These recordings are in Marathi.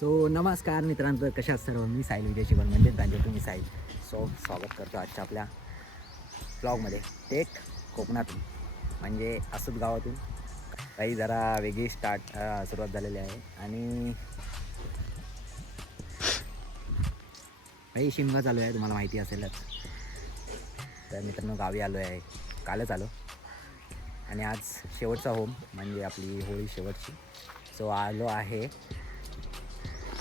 सो नमस्कार मित्रांनो, कशा आहात सर्व. मी साहिल विजय शिवण म्हणजे गांजेतून मी साहिल. सो स्वागत करतो आजच्या आपल्या ब्लॉगमध्ये. टेक कोकणातून म्हणजे असुद गावातून काही जरा वेगळी सुरुवात झालेली आहे. आणि काही शिमगा चालू आहे, तुम्हाला माहिती असेलच. तर मित्रांनो, गावी आलो आहे, कालच आलो. आणि आज शेवटचा होम म्हणजे आपली होळी शेवटची. सो आलो आहे.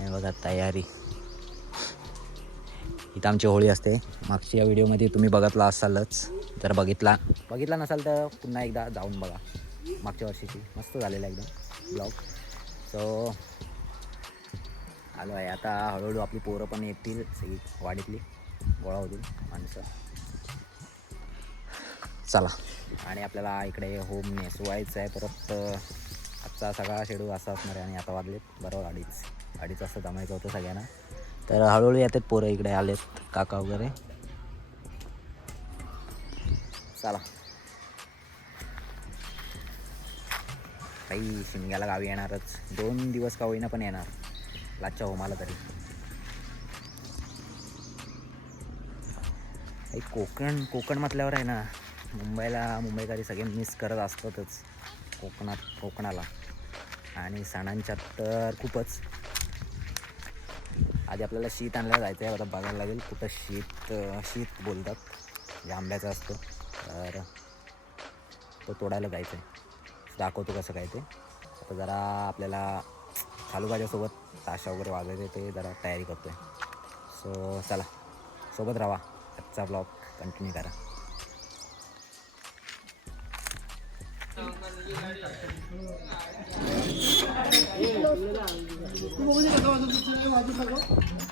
बघा तयारी, इथं आमची होळी असते. मागच्या व्हिडिओमध्ये तुम्ही बघितला असालच. जर बघितला नसाल तर पुन्हा एकदा जाऊन बघा. मागच्या वर्षीची मस्त झालेला एकदम ब्लॉग. सो आलो आहे आता. हळूहळू आपली पोरं पण येतील, सगळी वाडीतली गोळा होतील माणसं. चला. आणि आपल्याला इकडे होम नेसवायचं आहे परत. आजचा सगळा शेड्यूल असा असणार आहे. आणि आता वाजलेत बरोबर अडीच वाजता जमायचं होतं सगळ्यांना. तर हळूहळू येतात पोरं, इकडे आलेत काका वगैरे. चला. काही शिमग्याला गावी येणारच, 2 दिवस का होईना पण येणार लाजच्या होमाला तरी. काही कोकण म्हटल्यावर आहे ना, मुंबईकरी सगळे मिस करत असतातच कोकणाला. आणि सणांच्यात तर खूपच. आधी आपल्याला शीत आणायला जायचं आहे. आता बघायला लागेल कुठं शीत बोलतात, जे आंब्याचा असतो. तर तो तोडायला जायचं आहे. दाखवतो कसं काय ते. आता जरा आपल्याला खालूबाजासोबत ताशा वगैरे वाजायचे, ते जरा तयारी करतो आहे. सो चला, सोबत राहा, आजचा ब्लॉग कंटिन्यू करा.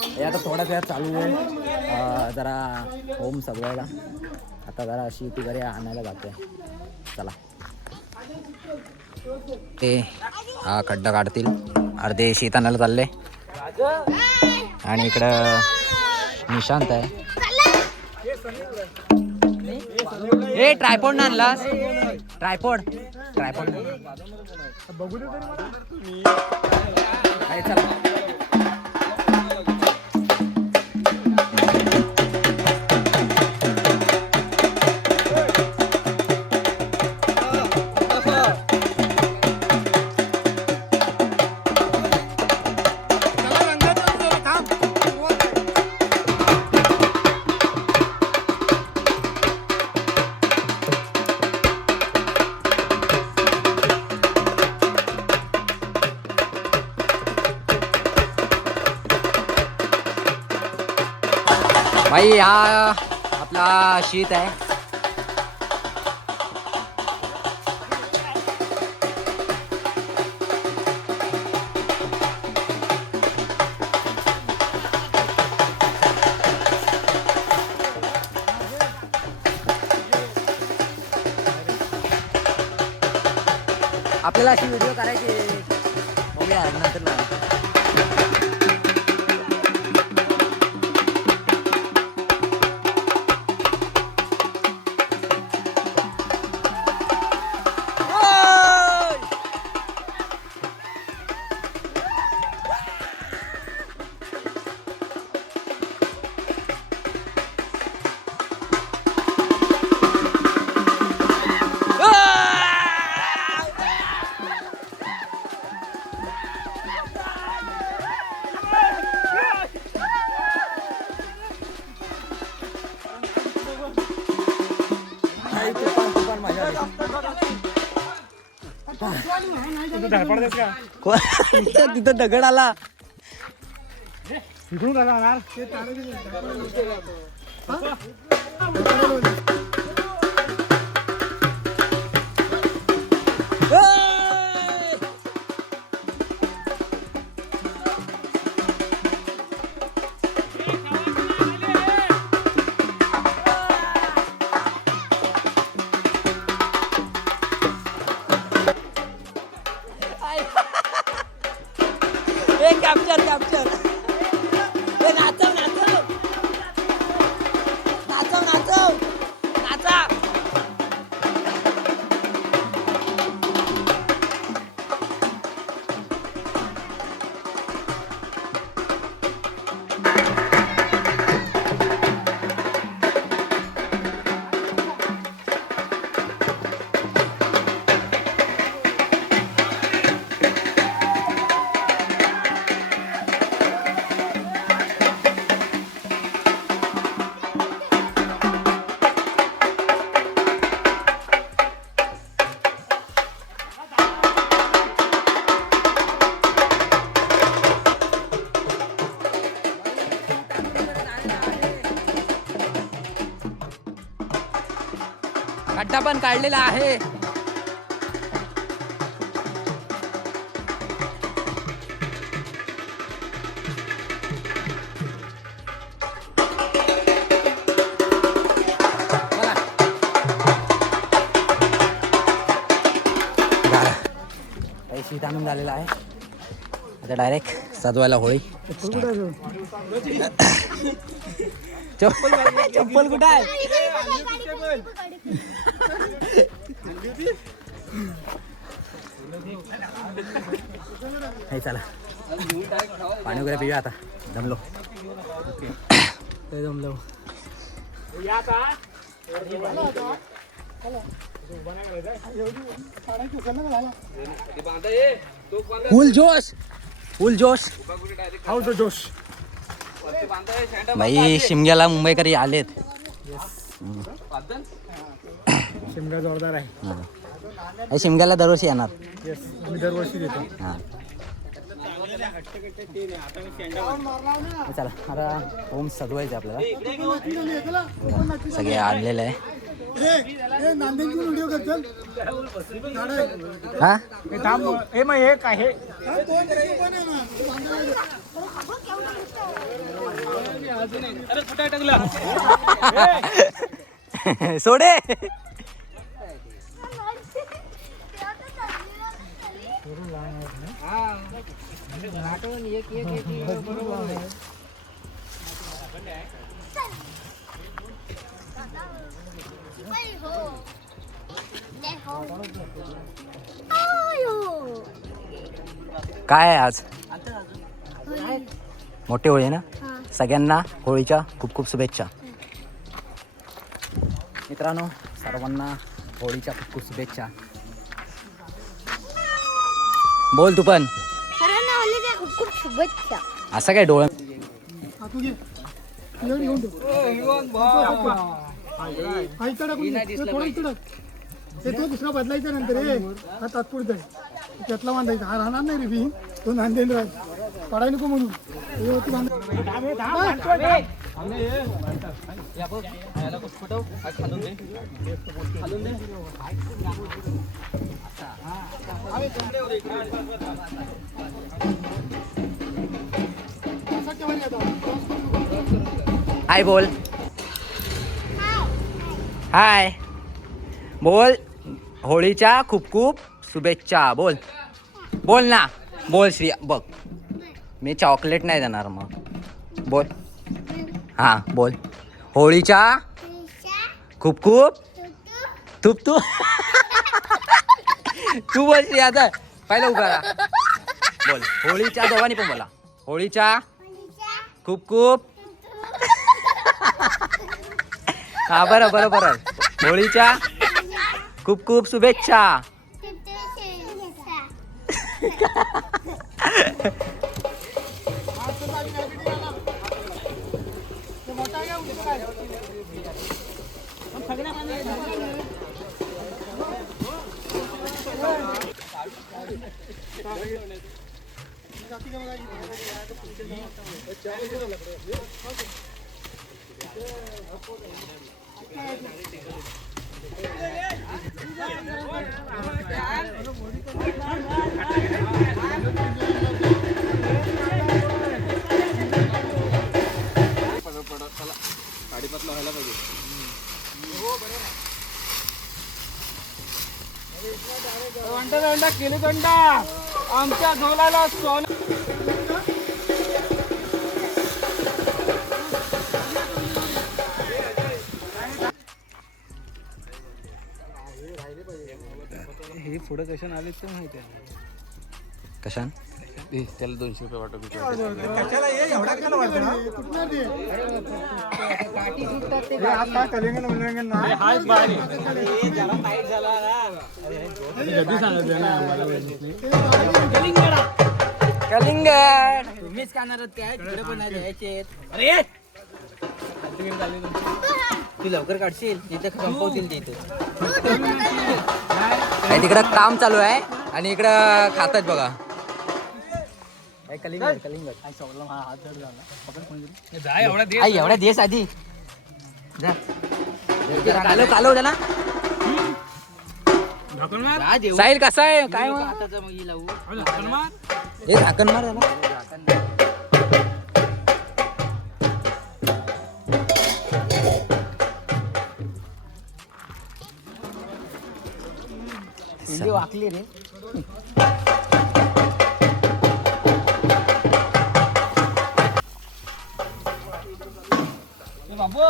हे आता थोडाच वेळ चालू आहे. जरा होम सजवायला आता जरा शीत वगैरे आणायला जातोय. चला. ते हा खड्डा काढतील, अर्धे शीत आणायला चालले. आणि इकडं निशांत आहे. ए ट्रायपॉड ना आणलास? ट्रायपॉड बघू दे तरी. चला. भाई हा आपला शीत आहे. आपल्याला अशी व्हिडिओ करायची, बघूया नंतर ना. तिथं दगड आला. कॅप्चर. नाचा. आपण काढलेला आहे. काही शीत आणून झालेला आहे. आता डायरेक्ट सजवायला होळी. चप्पल कुठं आहे? हे चला पाणी वगैरे पिऊया आता. जमलो जमलो. फुल जोश फुल जोश जोश. भाई शिमग्याला मुंबईकरी आलेत. शिमगा जोरदार आहे. शिमग्याला दरवर्षी येणार. आम्ही दरवर्षी देतो. हां चला आता होम सजवायचं आपल्याला. सगळे आणलेलं आहे. हा हे काय हे सोडे. काय आहे आज? मोठी होळी आहे ना. सगळ्यांना होळीच्या खूप खूप शुभेच्छा. मित्रांनो सर्वांना होळीच्या खूप खूप शुभेच्छा. बोल तू पण. खूप खूप शुभेच्छा. असं काय डोळं दुसरा बदलायचा नंतर हा तात्पुरता आहे. त्यातला बांधायचा. हा राहणार नाही रे बी. तो नांदेन राहील. पडाय नको म्हणून हाय बोल. हाय बोल. होळीच्या खूप खूप शुभेच्छा. बोल बोल ना. बोल श्री. बघ मी चॉकलेट नाही देणार मग. बोल. हां बोल. होळीच्या खूप खूप तूप तू तू बोल श्री. आता पहिलं उभा राहा. बोल. होळीच्या दोघांनी पण बोला. होळीच्या खूप खूप. हा बरं बरं बरं. होळीच्या खूप खूप शुभेच्छा. केली दंडा आमच्या झोलाला सोन. हे पुढे कशाने आले ते माहिती आहे. कशान त्याला 200 रुपये वाटत होते. कलिंगड तुम्हीच खाणार काय? तिकडे पण नाही द्यायचे. अरे तू लवकर काढशील तिथे संपवतील तिथे. तिकडं काम चालू आहे आणि इकडं खातात बघा. कलिंगड कलिंगड एवढा देश आधी कालव कालव त्याला साहिल कसा आहे काय मग हे झाकण मार याला. वाकली रे. बाबू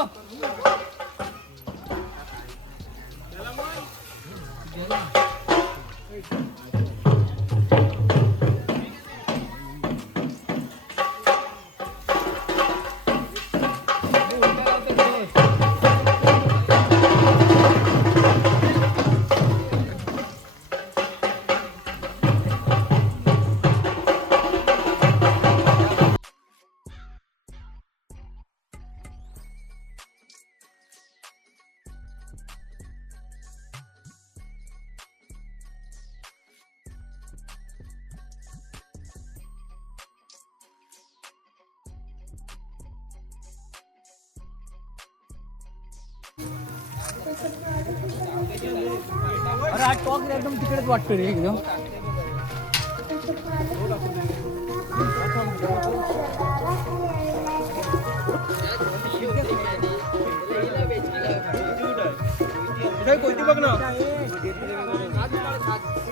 अरे हा टॉक एकदम तिकडेच वाटतो रे एकदम.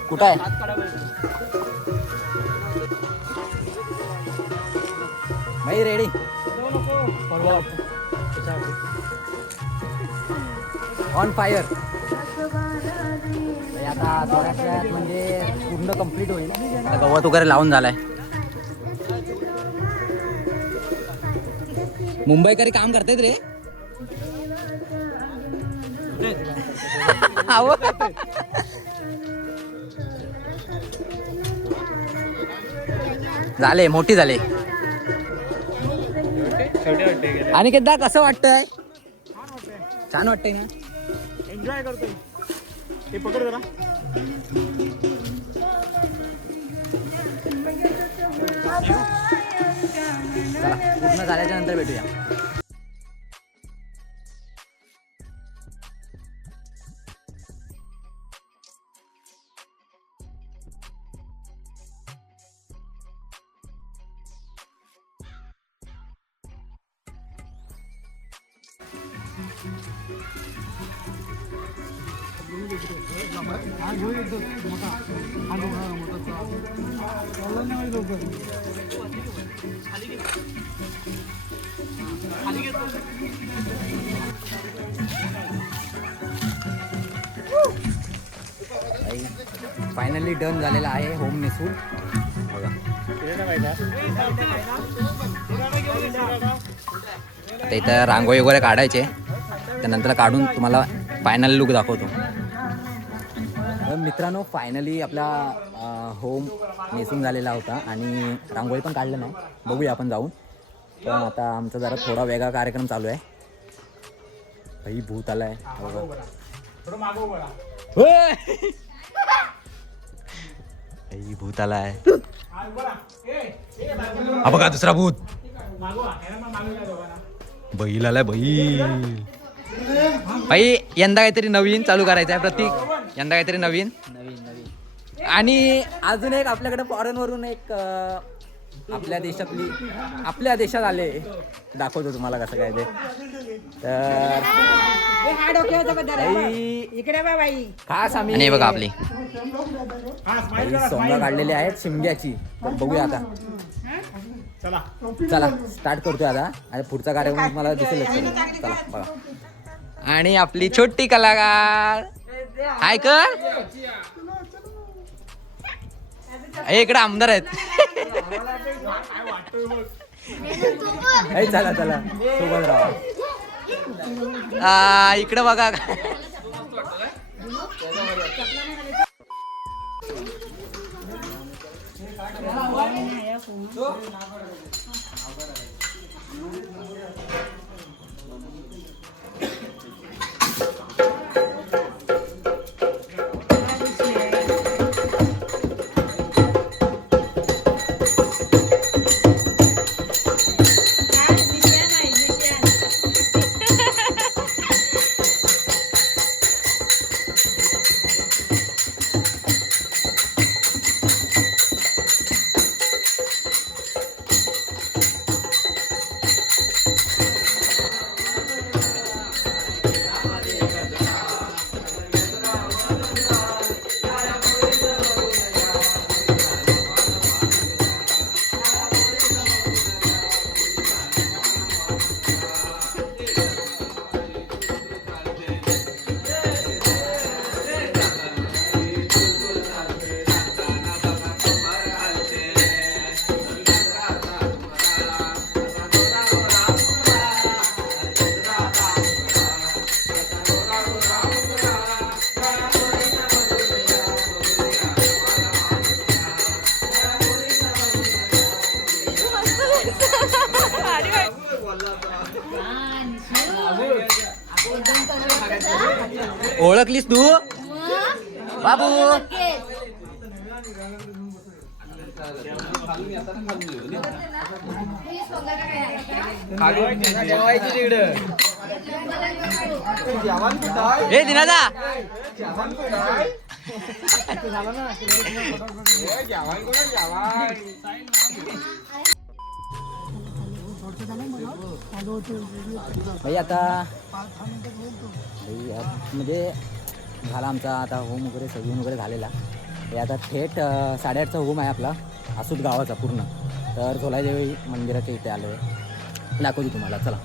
कुठं आहे बाई रेडी ऑन फायर. आता थोड्याच वेळात म्हणजे पूर्ण कंप्लीट होईल. आता गवत वगैरे लावून झालाय. मुंबईकरी काम करतायत रे. आहो. झाले मोठी झाले. आणि किती कसं वाटतंय. छान वाटतंय ना. एन्जॉय करतोय. ते पकड जरा. चला पूर्ण झाल्याच्या नंतर भेटूया. फायनली डन झालेला आहे होम नेसून. बघा आता इथं रांगोळी वगैरे काढायचे. त्यानंतर काढून तुम्हाला फायनल लुक दाखवतो. तर मित्रांनो फायनली आपला होम नेसून झालेला होता आणि रांगोळी पण काढलं नाही. बघूया आपण जाऊन. पण आता आमचा जरा थोडा वेगळा कार्यक्रम चालू आहे. भाई भूत आलाय. भाई भूत आलाय. हा बघा दुसरा भूत. बैल आलाय बैल. भाई यंदा काहीतरी नवीन चालू करायचं आहे प्रतीक. यंदा काहीतरी नवीन. आणि अजून एक आपल्याकडे फॉरेन वरून एक आपल्या देशात आले. दाखवतो तुम्हाला कसं काय ते. तर खास आम्ही बघा आपली सोंगा काढलेली आहेत शिमग्याची. तर बघूया आता. चला स्टार्ट करतोय आता. आणि पुढचा कार्यक्रम तुम्हाला दिसेल. चला बघा. आणि आपली छोटी कलाकार हाय कर. इकडे आमदार आहेत. चला चला सोबत राहा. इकडे बघा. ओळखलीस तू बाबू? हे दिनादा भाई आता म्हणजे झाला आमचा आता होम वगैरे सजवून वगैरे झालेला. हे आता थेट 8:30चा होम आहे आपला आसूद गावाचा पूर्ण. तर झोलादेवी मंदिराच्या इथे आलो आहे, दाखवतो तुम्हाला. चला.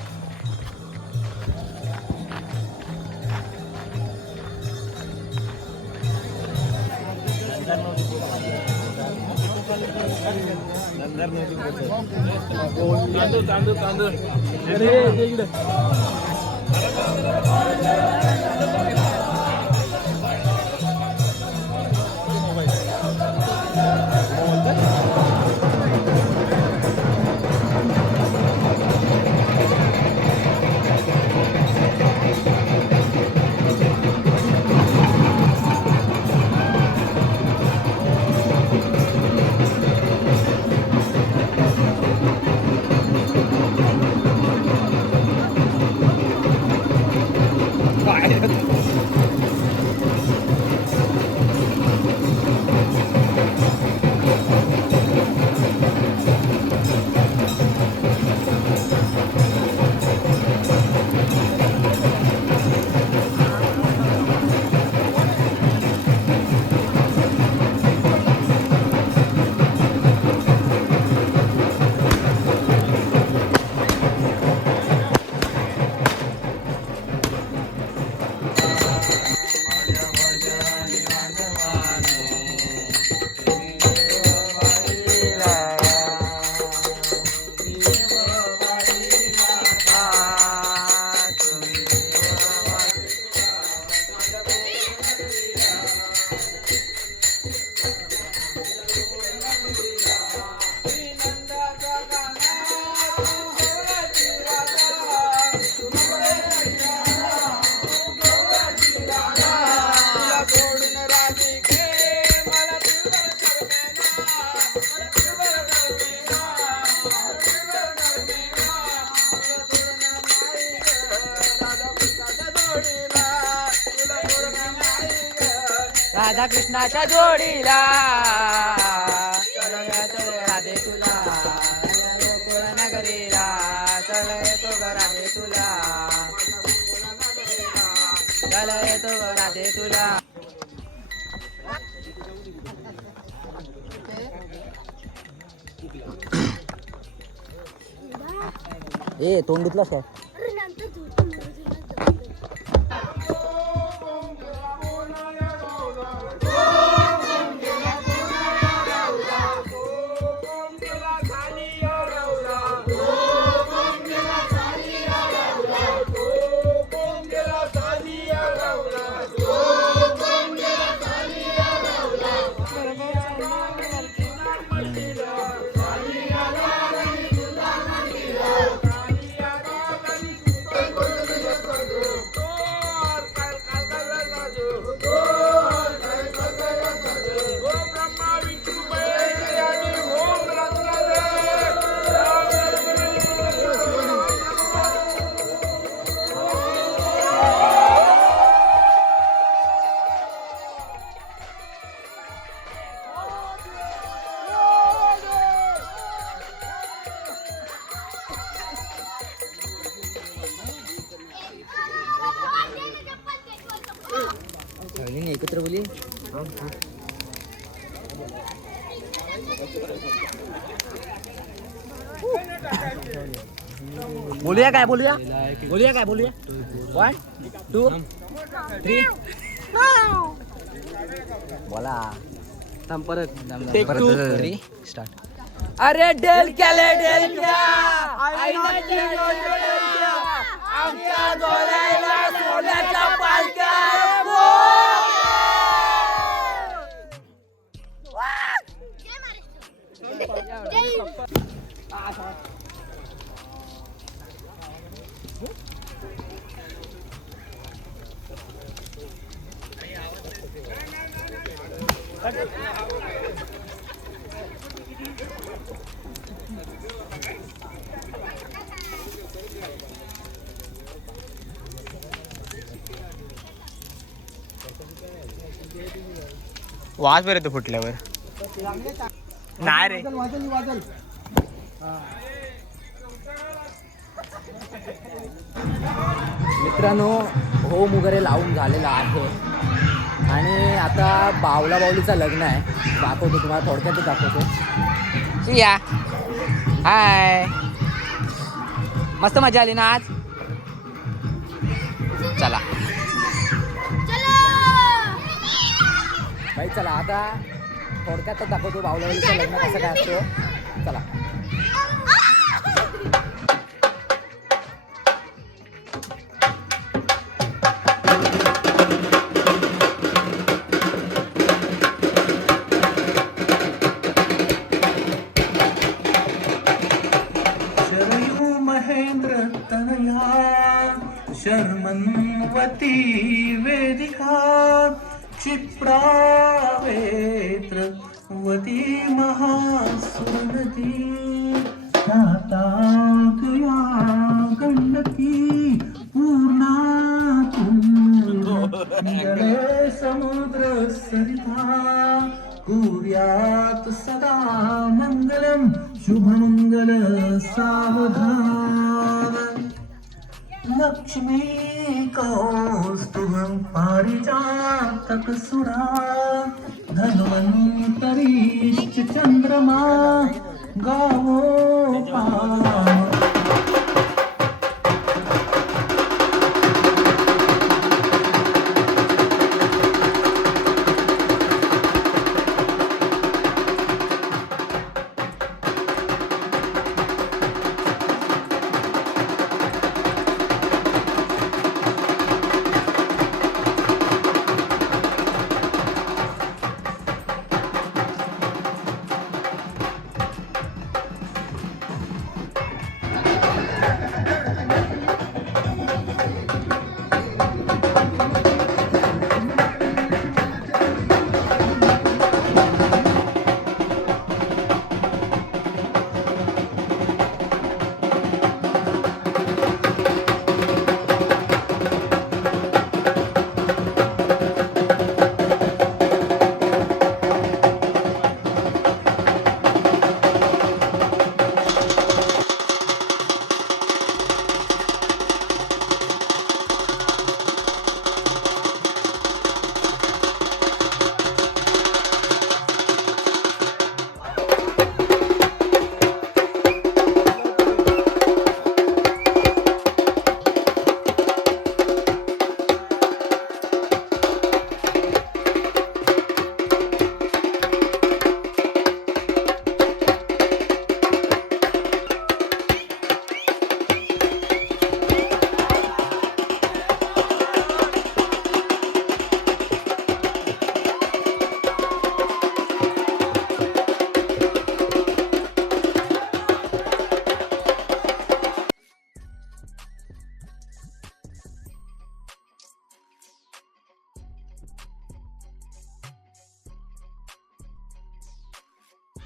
राधा कृष्णाच्या जोडीला राधे तुला गोकुळ नगरीला चल येतो ग राधे तुला चल येतो ग राधे तुला. ए तोंड धुतलास काय? एकत्र बोली बोलूया काय बोलूया 1 2 3 बोला. परत स्टार्ट. अरे डेल क्या आमच्या डोळ्याला सोन्याच्या पालक्या. वाज बरं येतो फुटल्यावर. नाही रे. वाजल वाजल. मित्रांनो होम वगैरे लावून झालेला आहे आणि आता बावला बावलीचं लग्न आहे. दाखवतो तुम्हाला, थोडक्यात दाखवतो. या हाय, मस्त मजा आली ना आज. चला बाई चला आता थोडक्यातच दाखवतो बावला बावलीचं लग्न कसं काय असतो. चला. महेंद्र तनया शर्मन्वती वेदिका क्षिप्रावेत्रवती महासुरनदी तातया गण्डकी पूर्णा जले समुद्र सरिता कुर्यात् सदा मंगलम शुभमंगल सावधान. लक्ष्मी कौस्तुभं पारिजातक सुरा धन्वन्तरीश्च चंद्रमा गावो